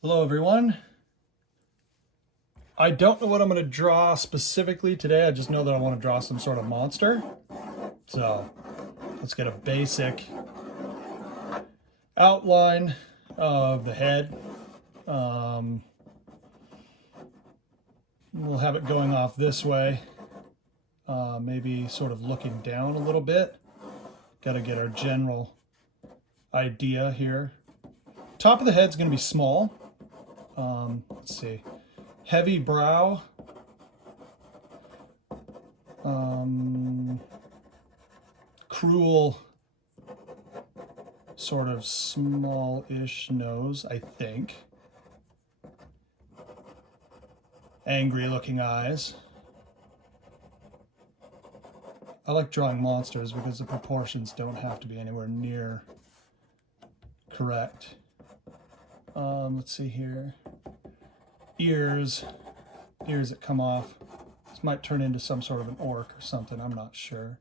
Hello everyone. I don't know what I'm going to draw specifically today. I just know that I want to draw some sort of monster. So let's get a basic outline of the head. We'll have it going off this way, maybe sort of looking down a little bit. Got to get our general idea here. Top of the head's going to be small. Let's see. Heavy brow. Cruel, sort of small-ish nose, I think. Angry-looking eyes. I like drawing monsters because the proportions don't have to be anywhere near correct. Let's see here. Ears that come off. This might turn into some sort of an orc or something, I'm not sure.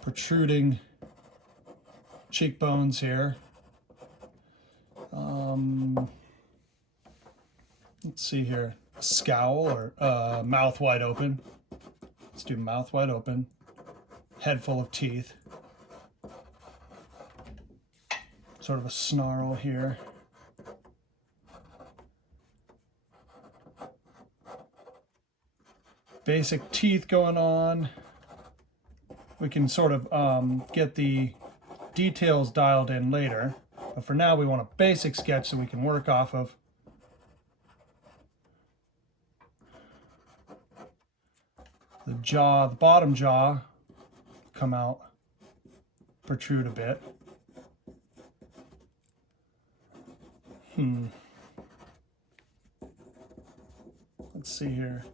Protruding cheekbones here. Let's see here. Scowl or mouth wide open. Let's do mouth wide open. Head full of teeth. Sort of a snarl here. Basic teeth going on. We can sort of get the details dialed in later, but for now we want a basic sketch that we can work off of. The jaw, the bottom jaw, come out, protrude a bit. Let's see here.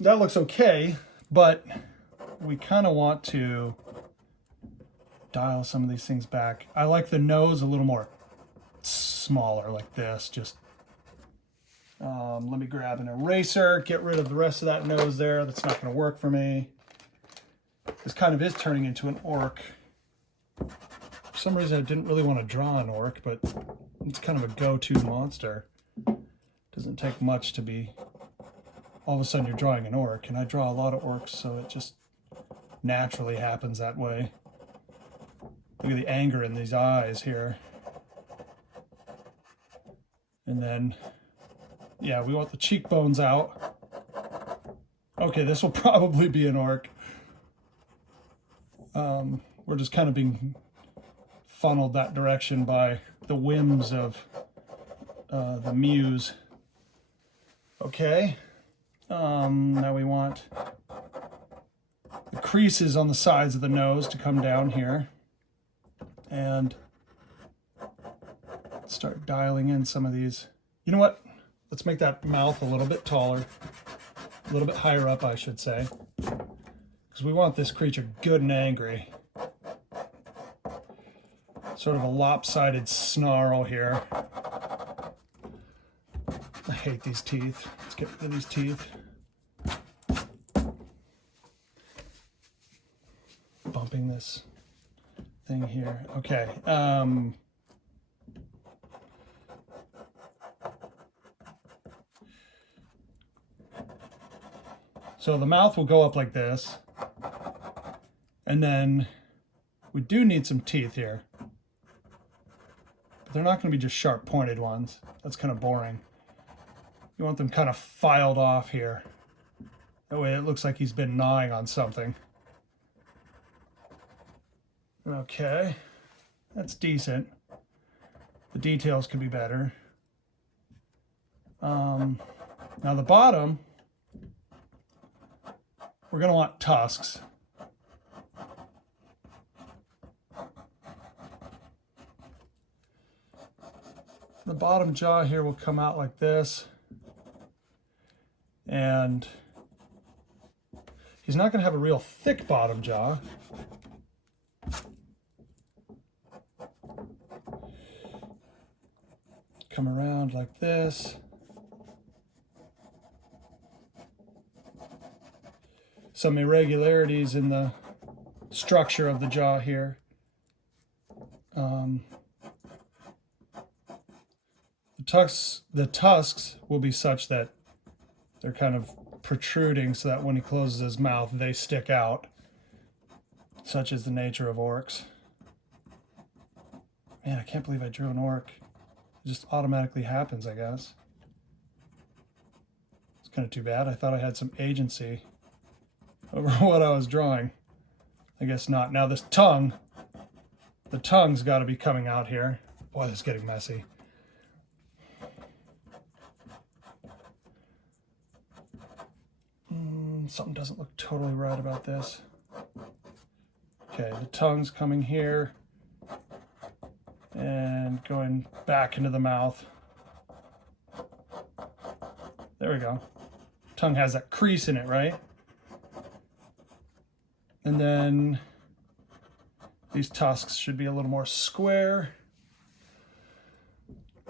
That looks okay, but we kind of want to dial some of these things back. I like the nose a little more smaller, like this. Just let me grab an eraser, get rid of the rest of that nose there. That's not going to work for me. This kind of is turning into an orc. For some reason, I didn't really want to draw an orc, but it's kind of a go-to monster. Doesn't take much to be all of a sudden you're drawing an orc, and I draw a lot of orcs, so it just naturally happens that way. Look at the anger in these eyes here. And then, yeah, we want the cheekbones out. Okay, this will probably be an orc. We're just kind of being funneled that direction by the whims of the muse. Okay. Now we want the creases on the sides of the nose to come down here and start dialing in some of these. You know what? Let's make that mouth a little bit taller, a little bit higher up, I should say, because we want this creature good and angry. Sort of a lopsided snarl here. I hate these teeth. Let's get rid of these teeth. Bumping this thing here. Okay. So the mouth will go up like this. And then we do need some teeth here. But they're not going to be just sharp pointed ones. That's kind of boring. You want them kind of filed off here. That way it looks like he's been gnawing on something. Okay, that's decent. The details could be better. Now the bottom, we're going to want tusks. The bottom jaw here will come out like this. And he's not going to have a real thick bottom jaw. Come around like this. Some irregularities in the structure of the jaw here. The tusks will be such that they're kind of protruding so that when he closes his mouth, they stick out. Such is the nature of orcs. Man, I can't believe I drew an orc. It just automatically happens, I guess. It's kind of too bad. I thought I had some agency over what I was drawing. I guess not. Now this tongue, the tongue's got to be coming out here. Boy, this is getting messy. Something doesn't look totally right about this. Okay, the tongue's coming here and going back into the mouth. There we go. Tongue has that crease in it, right? And then these tusks should be a little more square.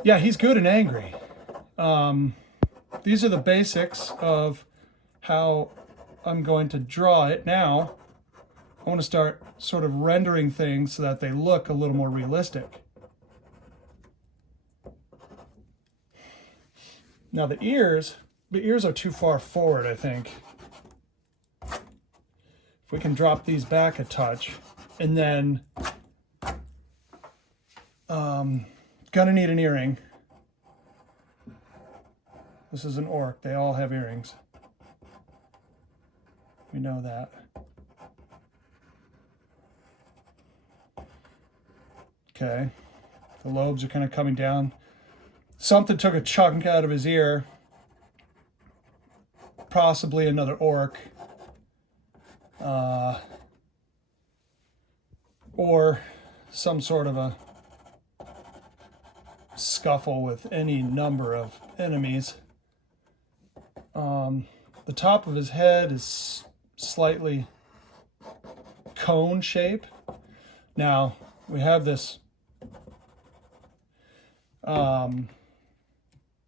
Yeah, he's good and angry. These are the basics of how I'm going to draw it. Now, I want to start sort of rendering things so that they look a little more realistic. Now the ears are too far forward, I think. If we can drop these back a touch, and then gonna need an earring. This is an orc, they all have earrings. We know that. Okay, the lobes are kind of coming down. Something took a chunk out of his ear. Possibly another orc. Or some sort of a scuffle with any number of enemies. The top of his head is slightly cone shape. Now we have this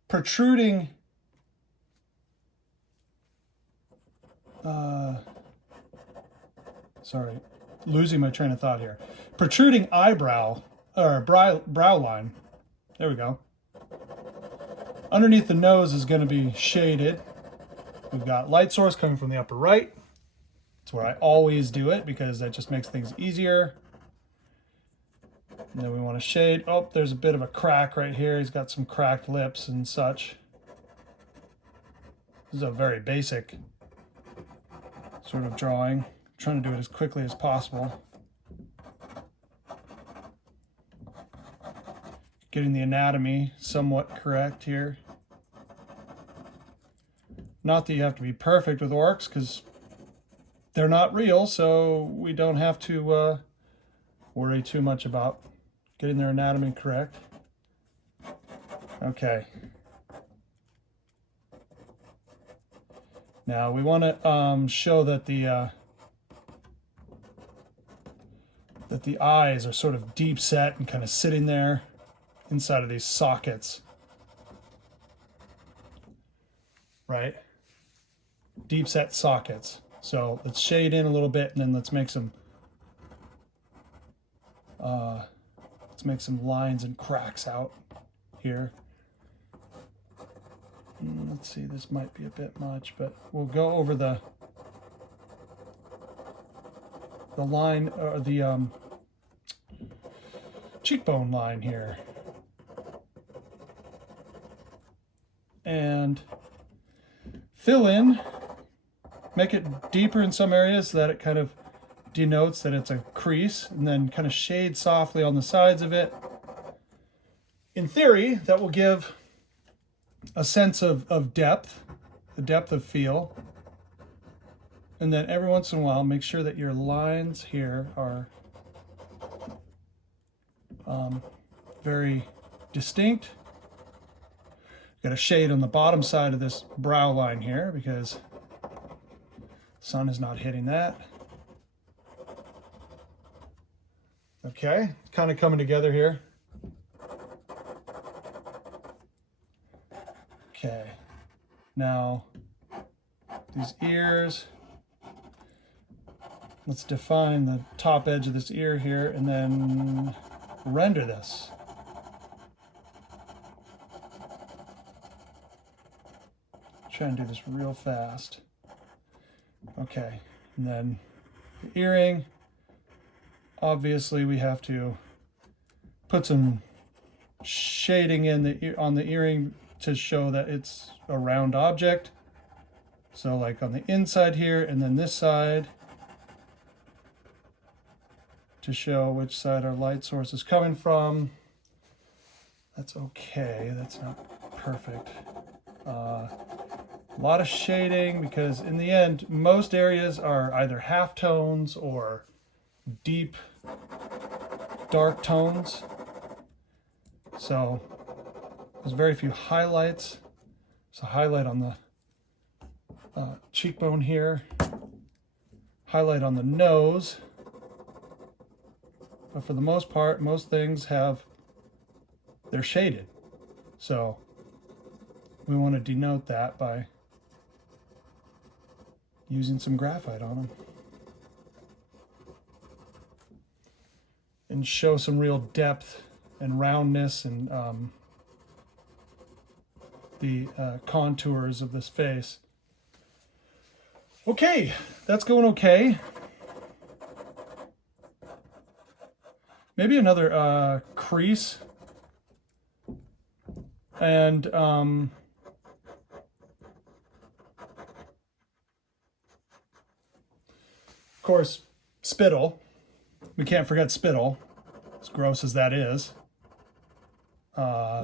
protruding sorry, losing my train of thought here. Protruding eyebrow or brow line. There we go. Underneath the nose is going to be shaded. We've got light source coming from the upper right. It's where I always do it because that just makes things easier. And then we want to shade. Oh, there's a bit of a crack right here. He's got some cracked lips and such. This is a very basic sort of drawing. I'm trying to do it as quickly as possible. Getting the anatomy somewhat correct here. Not that you have to be perfect with orcs, because they're not real, so we don't have to worry too much about getting their anatomy correct. Okay. Now we want to show that the eyes are sort of deep set and kind of sitting there inside of these sockets. Right? Deep set sockets. So let's shade in a little bit, and then let's make some lines and cracks out here. Let's see, this might be a bit much, but we'll go over the line, or the cheekbone line here. And fill in, make it deeper in some areas so that it kind of denotes that it's a crease, and then kind of shade softly on the sides of it. In theory, that will give a sense of depth, the depth of feel. And then every once in a while, make sure that your lines here are very distinct. Got a shade on the bottom side of this brow line here because the sun is not hitting that. Okay, kind of coming together here. Okay, now these ears, let's define the top edge of this ear here and then render this. Try and do this real fast. Okay, and then the earring. Obviously, we have to put some shading in on the earring to show that it's a round object. So like on the inside here and then this side to show which side our light source is coming from. That's okay, that's not perfect. A lot of shading because in the end, most areas are either half tones or deep dark tones. So there's very few highlights. So highlight on the cheekbone here, highlight on the nose. But for the most part, most things they're shaded. So we want to denote that by using some graphite on them. And show some real depth and roundness and the contours of this face. Okay, that's going okay. Maybe another crease. And of course, spittle. We can't forget spittle, as gross as that is.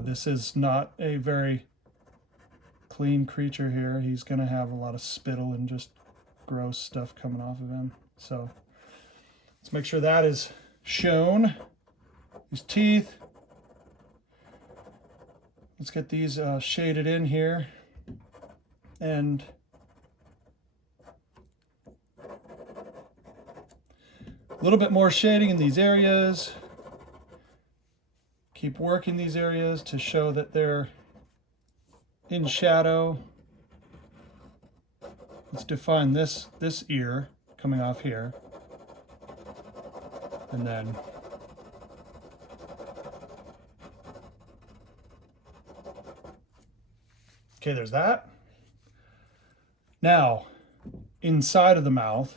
This is not a very clean creature here. He's going to have a lot of spittle and just gross stuff coming off of him. So let's make sure that is shown. His teeth. Let's get these shaded in here. And a little bit more shading in these areas. Keep working these areas to show that they're in shadow. Let's define this ear coming off here. And then okay, there's that. Now, inside of the mouth,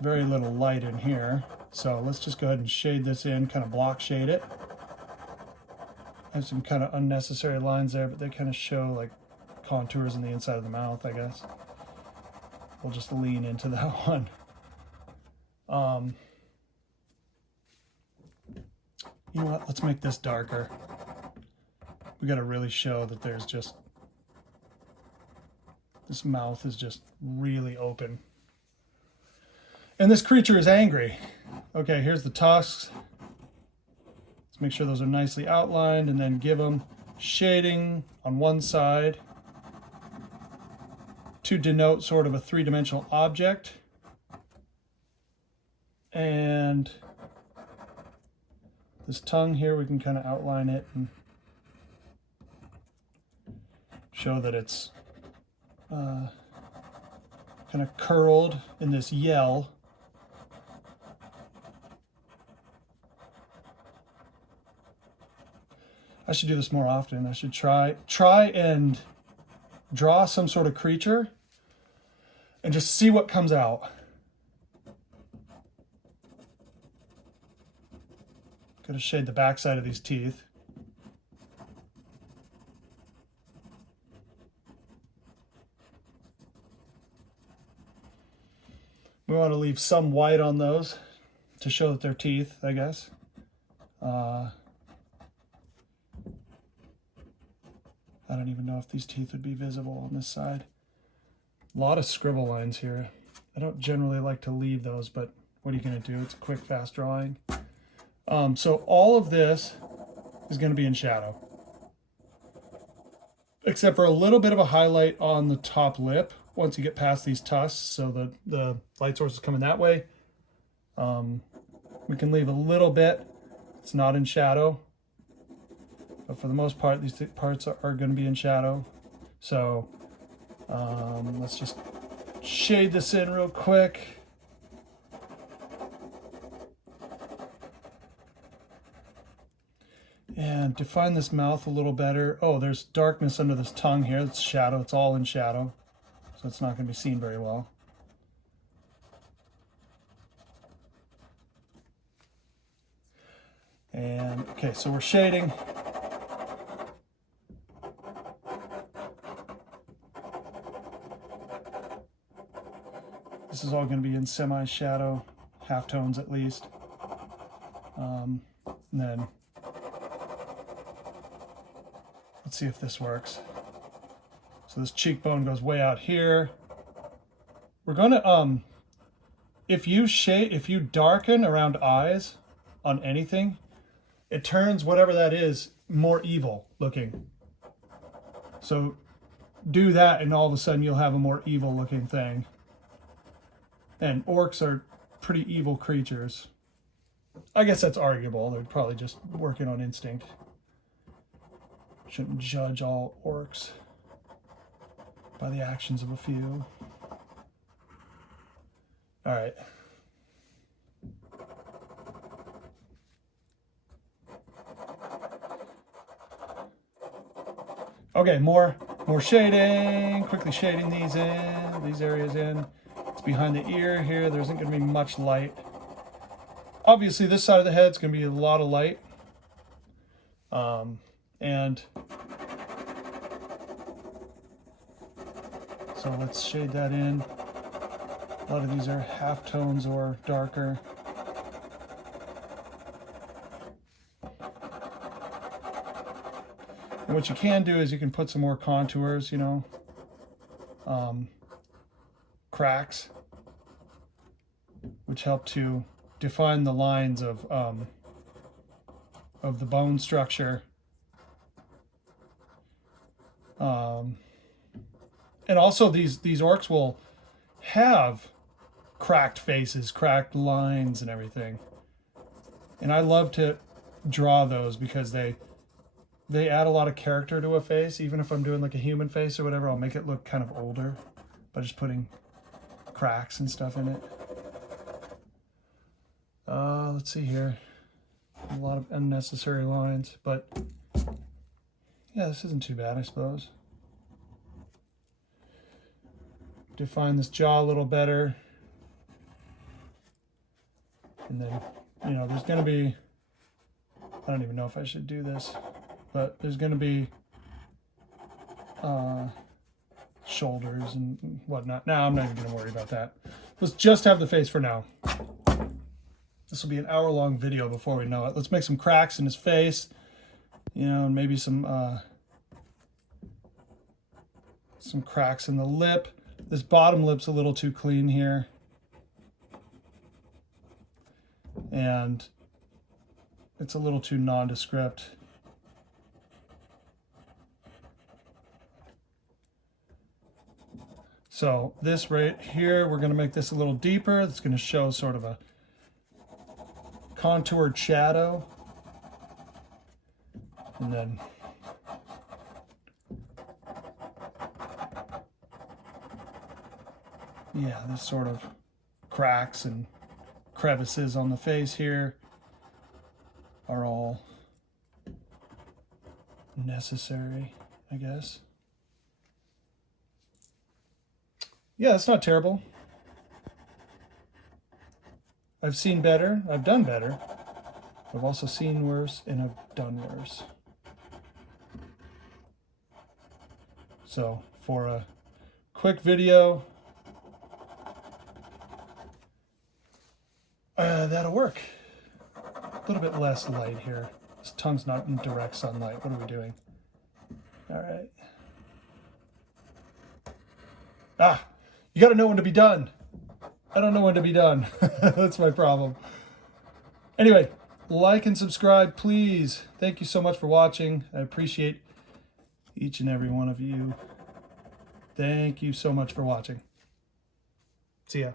very little light in here. So let's just go ahead and shade this in, kind of block shade it. I have some kind of unnecessary lines there, but they kind of show like contours in the inside of the mouth, I guess. We'll just lean into that one. You know what, let's make this darker. We got to really show that there's just, this mouth is just really open. And this creature is angry. Okay, here's the tusks. Let's make sure those are nicely outlined and then give them shading on one side to denote sort of a three-dimensional object. And this tongue here, we can kind of outline it and show that it's kind of curled in this yell. I should do this more often. I should try and draw some sort of creature and just see what comes out. Got to shade the backside of these teeth. We want to leave some white on those to show that they're teeth, I guess. I don't even know if these teeth would be visible on this side. A lot of scribble lines here. I don't generally like to leave those, but what are you going to do? It's a quick, fast drawing. So all of this is going to be in shadow, except for a little bit of a highlight on the top lip once you get past these tusks, so the light source is coming that way. We can leave a little bit. It's not in shadow, but for the most part, these parts are going to be in shadow. So let's just shade this in real quick. And define this mouth a little better. Oh, there's darkness under this tongue here. It's shadow. It's all in shadow. So it's not going to be seen very well. And, okay, so we're shading. This is all going to be in semi-shadow, halftones at least. And then let's see if this works. So this cheekbone goes way out here. We're gonna if you darken around eyes on anything, it turns whatever that is more evil looking. So do that and all of a sudden you'll have a more evil looking thing. And orcs are pretty evil creatures. I guess that's arguable. They're probably just working on instinct. Shouldn't judge all orcs by the actions of a few. All right. Okay, more shading. Quickly shading these areas in. It's behind the ear here. There isn't going to be much light. Obviously, this side of the head is going to be a lot of light. And so let's shade that in. A lot of these are half tones or darker. And what you can do is you can put some more contours, you know, cracks, which help to define the lines of the bone structure. And also these orcs will have cracked faces, cracked lines and everything. And I love to draw those because they add a lot of character to a face. Even if I'm doing like a human face or whatever, I'll make it look kind of older by just putting cracks and stuff in it. Let's see here. A lot of unnecessary lines, but yeah, this isn't too bad, I suppose. Define this jaw a little better. And then, you know, there's going to be, I don't even know if I should do this, but there's going to be shoulders and whatnot. Now I'm not even going to worry about that. Let's just have the face for now. This will be an hour-long video before we know it. Let's make some cracks in his face, you know, and maybe some cracks in the lip. This bottom lip's a little too clean here. And it's a little too nondescript. So this right here, we're going to make this a little deeper. It's going to show sort of a contoured shadow. And then yeah, this sort of cracks and crevices on the face here are all necessary, I guess. Yeah, it's not terrible. I've seen better, I've done better. I've also seen worse and I've done worse. So for a quick video, that'll work. A little bit less light here. This tongue's not in direct sunlight. What are we doing? All right. Ah, you got to know when to be done. I don't know when to be done. That's my problem. Anyway, like and subscribe, please. Thank you so much for watching. I appreciate each and every one of you. Thank you so much for watching. See ya.